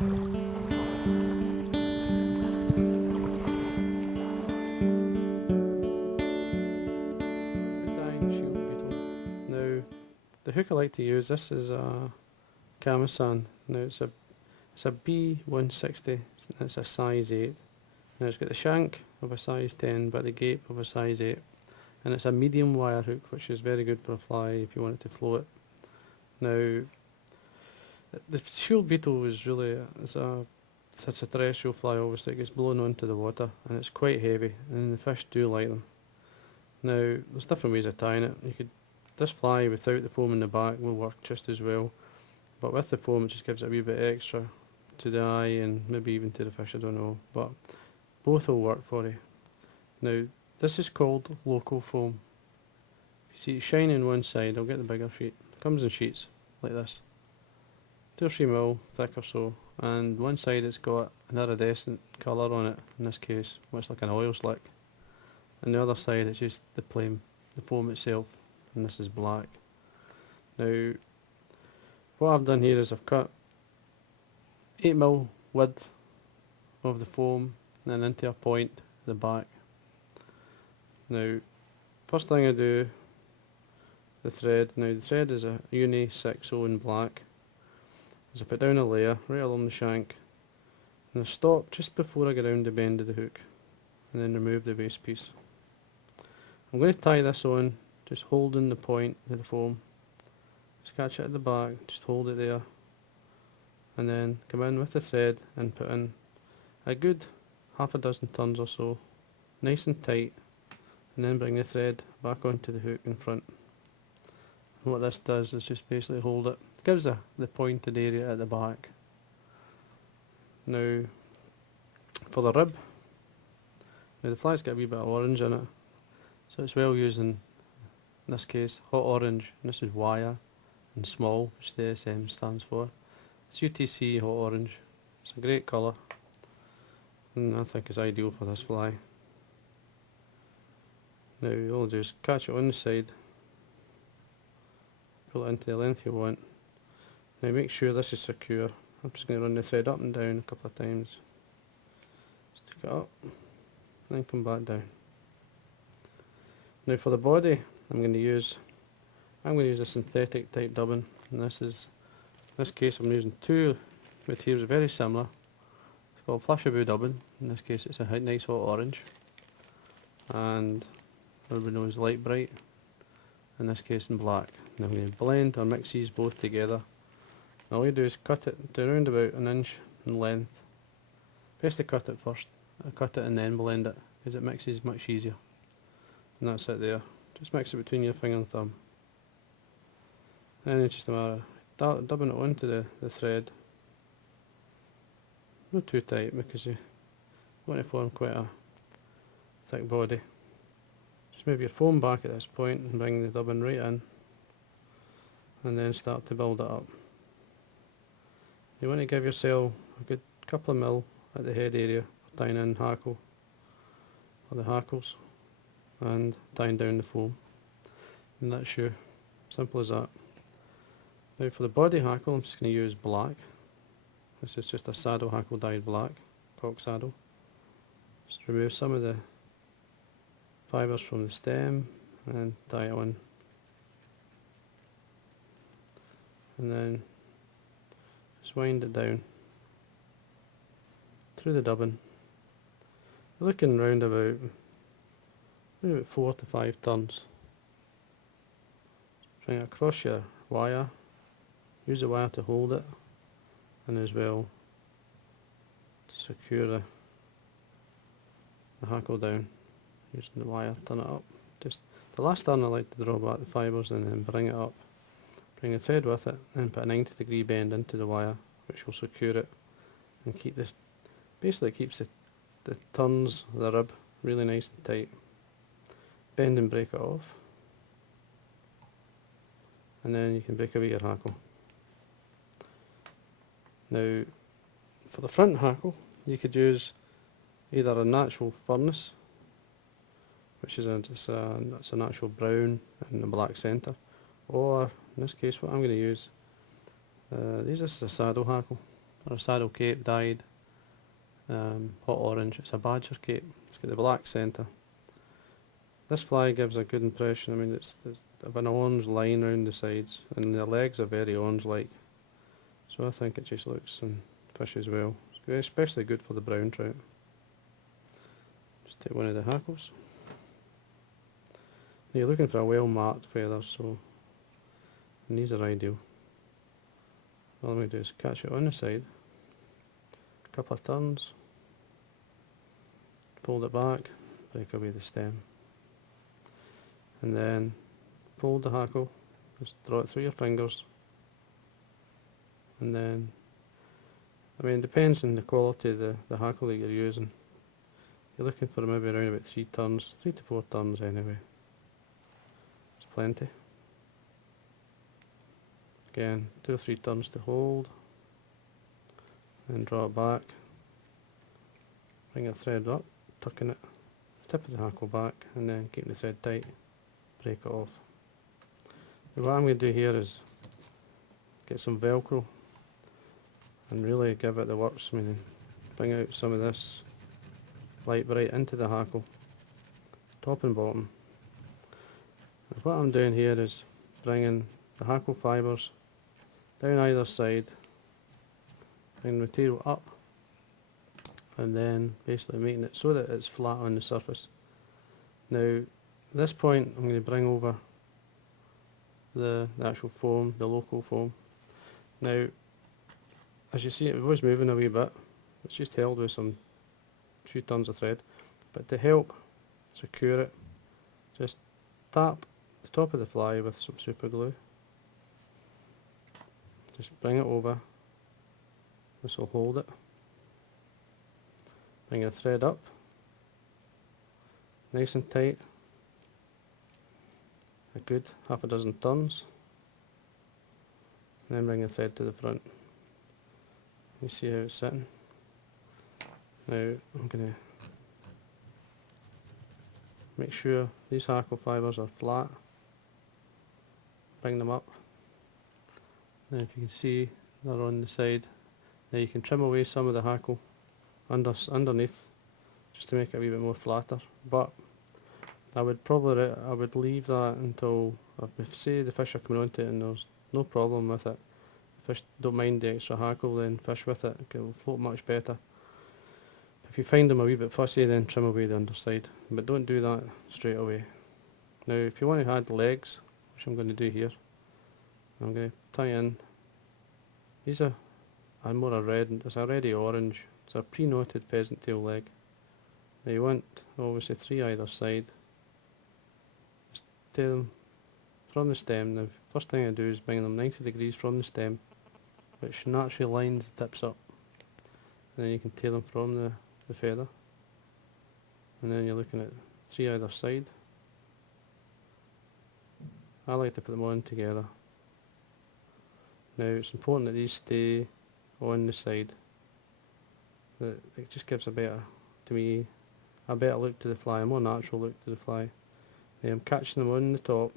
Shield Beetle. Now, the hook I like to use, this is a Camasan. Now it's a B160, it's a size 8. Now it's got the shank of a size 10 but the gape of a size 8. And it's a medium wire hook, which is very good for a fly if you want it to float. Now, the shield beetle is really it's a terrestrial fly. Obviously, it gets blown onto the water, and it's quite heavy, and the fish do like them. Now, there's different ways of tying it. This fly without the foam in the back will work just as well, but with the foam, it just gives it a wee bit extra to the eye and maybe even to the fish. I don't know, but both will work for you. Now, this is called local foam. You see it shining one side. I'll get the bigger sheet. It comes in sheets like this, 2 or 3 mil thick or so, and one side it's got an iridescent colour on it, in this case much like an oil slick, and the other side it's just the foam itself, and this is black. Now what I've done here is I've cut 8 mil width of the foam and then into a point at the back. Now first thing I do, the thread. Now the thread is a Uni 6.0 in black. As I put down a layer right along the shank, and I stop just before I get around the bend of the hook, and then remove the base piece. I'm going to tie this on, just holding the point of the foam. Just catch it at the back, just hold it there, and then come in with the thread and put in a good half a dozen turns or so, nice and tight, and then bring the thread back onto the hook in front. And what this does is just basically hold it. It gives the pointed area at the back. Now for the rib, now the fly's got a wee bit of orange in it, so it's well used in this case hot orange, and this is wire and small, which the SM stands for. It's UTC hot orange. It's a great colour, and I think it's ideal for this fly. Now all I'll do is catch it on the side, pull it into the length you want. Now make sure this is secure. I'm just going to run the thread up and down a couple of times. Stick it up, and then come back down. Now for the body, I'm going to use a synthetic type dubbing, and in this case I'm using 2 materials very similar. It's called Flashaboo dubbing. In this case it's a nice hot orange, and everybody knows light bright, in this case in black. Now I'm going to blend or mix these both together. All you do is cut it to around about 1 inch in length. Best to cut it first. Cut it and then blend it, because it mixes much easier. And that's it there. Just mix it between your finger and thumb. And it's just a matter of dubbing it onto the thread. Not too tight, because you want to form quite a thick body. Just move your foam back at this point and bring the dubbing right in, and then start to build it up. You want to give yourself a good couple of mil at the head area for tying in hackle, or the hackles, and tying down the foam. And that's you. Simple as that. Now for the body hackle, I'm just going to use black. This is just a saddle hackle dyed black, cock saddle. Just remove some of the fibres from the stem and tie it on. And then just wind it down through the dubbing. You're looking round about maybe 4 to 5 turns. Bring it across your wire. Use the wire to hold it, and as well to secure the hackle down. Using the wire, turn it up. Just the last turn I like to draw back the fibres and then bring it up. Bring the thread with it and put a 90-degree bend into the wire, which will secure it and keep this. Basically, it keeps the turns of the rib really nice and tight. Bend and break it off, and then you can break away your hackle. Now, for the front hackle, you could use either a natural furnace, which is it's a natural brown and a black centre, or in this case what I'm going to use, this is a saddle hackle. or a saddle cape dyed hot orange. It's a badger cape. It's got the black centre. This fly gives a good impression. I mean, it's got an orange line around the sides, and the legs are very orange-like. So I think it just looks in fish as well. It's especially good for the brown trout. Just take one of the hackles. Now you're looking for a well-marked feather, so these are ideal. All I'm going to do is catch it on the side, a couple of turns, fold it back, break away the stem, and then fold the hackle, just draw it through your fingers, and then, I mean, it depends on the quality of the hackle that you're using. You're looking for maybe around about 3 turns, 3 to 4 turns anyway. It's plenty. Again, 2 or 3 turns to hold, and draw it back, bring the thread up, tucking it, tip of the hackle back, and then keep the thread tight, break it off. Now what I'm going to do here is get some Velcro and really give it the works, meaning bring out some of this light bright into the hackle, top and bottom. And what I'm doing here is bringing the hackle fibres down either side, bring the material up, and then basically making it so that it's flat on the surface. Now at this point I'm going to bring over the actual foam, the local foam. Now as you see, it was moving a wee bit. It's just held with some few turns of thread, but to help secure it, just tap the top of the fly with some super glue. Just bring it over, this will hold it. Bring the thread up, nice and tight, a good half a dozen turns, and then bring the thread to the front. You see how it's sitting. Now I'm going to make sure these hackle fibres are flat, bring them up. Now if you can see, they're on the side. Now you can trim away some of the hackle underneath, just to make it a wee bit more flatter. But I would leave that until, if say the fish are coming onto it and there's no problem with it, fish don't mind the extra hackle, then fish with it, it will float much better. If you find them a wee bit fussy, then trim away the underside, but don't do that straight away. Now if you want to add legs, which I'm going to do here, I'm going to tie in, these are more a red, it's already orange, it's a pre-knotted pheasant tail leg. Now you want obviously 3 either side, just tie them from the stem. Now first thing I do is bring them 90 degrees from the stem, which naturally lines the tips up, and then you can tail them from the feather, and then you're looking at 3 either side. I like to put them on together. Now it's important that these stay on the side. It just gives a better, to me, a better look to the fly, a more natural look to the fly. Now I'm catching them on the top,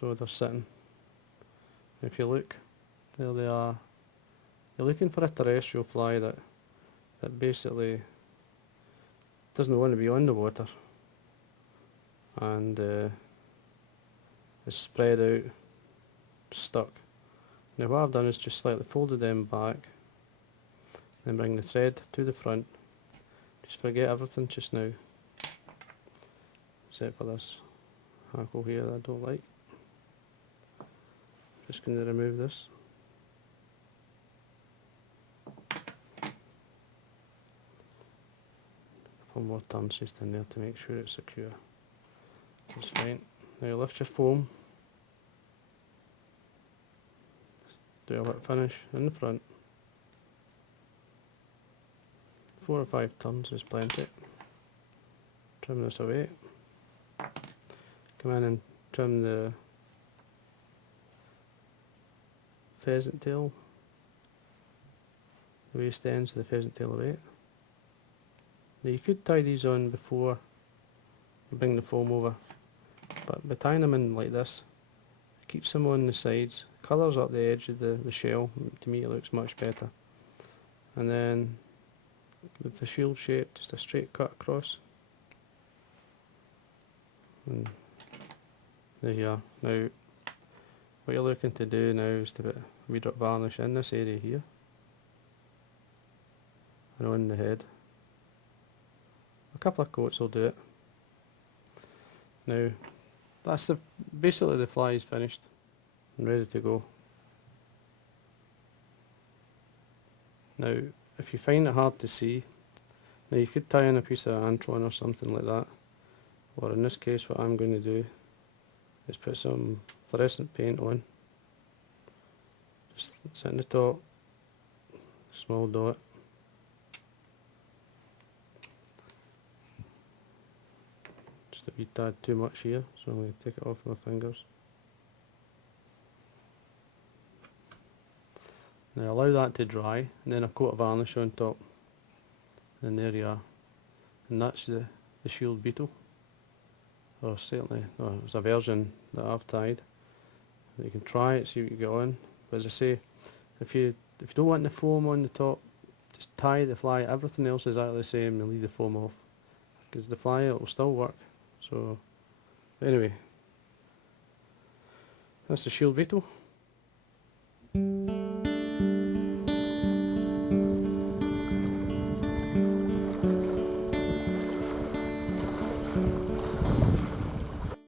so they're sitting. If you look, there they are. You're looking for a terrestrial fly that basically doesn't want to be on the water and is spread out, stuck. Now what I've done is just slightly folded them back, then bring the thread to the front. Just forget everything just now, except for this hackle here that I don't like. Just going to remove this. One more turn just in there to make sure it's secure. That's fine. Now lift your foam. Just do a wet finish in the front. 4 or 5 turns is plenty. Trim this away. Come in and trim the pheasant tail, the waist ends of the pheasant tail away. Now you could tie these on before you bring the foam over, but by tying them in like this, keeps them on the sides, colours up the edge of the shell. To me it looks much better. And then with the shield shape, just a straight cut across. And there you are. Now what you're looking to do now is to put a wee drop varnish in this area here and on the head. A couple of coats will do it. Now that's basically the fly is finished and ready to go. Now if you find it hard to see, now you could tie in a piece of antron or something like that, or in this case what I'm going to do is put some fluorescent paint on. Just sit in the top, small dot. Just a wee tad too much here, so I'm going to take it off with my fingers. Now allow that to dry, and then a coat of varnish on top. And there you are. And that's the shield beetle. Or certainly, there's a version that I've tied. You can try it, see what you get on. But as I say, if you don't want the foam on the top, just tie the fly. Everything else is exactly the same, and leave the foam off. Because the fly, it will still work. So, anyway, that's the shield beetle.